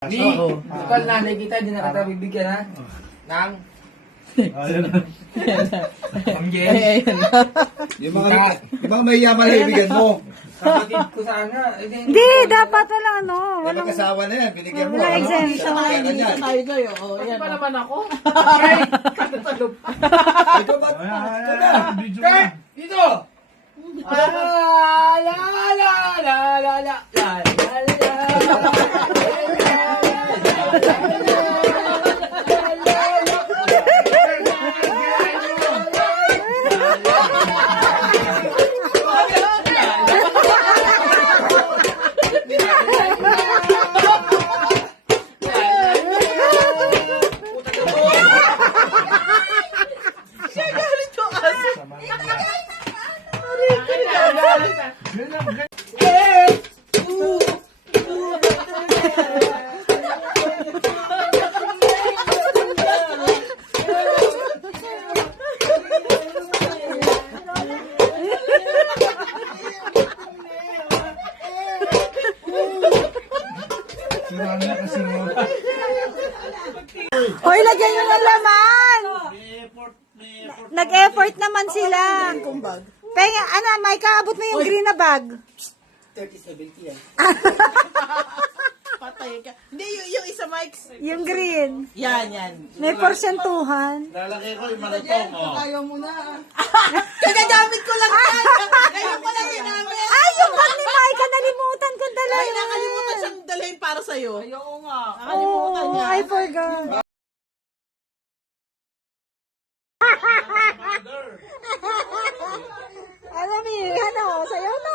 Ni, total nanay kita, hindi na kita bibigyan ha. Nang? Pamgyen? Yung mga mahiyaman na ibigyan mo. Kapatid ko sana. Hindi, dapat walang ano. Walang kasawa na yan, binigyan mo. Wala exemption. Tayo kayo. Oh, Pati yan. pa naman ako. Kay, katatalog. Ikaw ba't? Kay, dito! La la la la la la la la Hoy, lagyan nyo ng laman. Nag-effort naman sila. Penga, ano, may kaabot mo yung green na bag. 30-70 yan. Patay ka. Hindi, yung isa, Mike. Yung green. Yan. May porsentuhan. Lalaki ko yung maratong. Ayaw mo na. Kagagamit ko lang yan. Ngayon ko lang ginamit. Ay, yung bag ni Micah, nalimutan ko Ay, talaga. nakalimutan siyang dalhin para sa'yo. Oo nga. Nakalimutan Oh, niya. I forgot. Alam mo, ano, sayo na.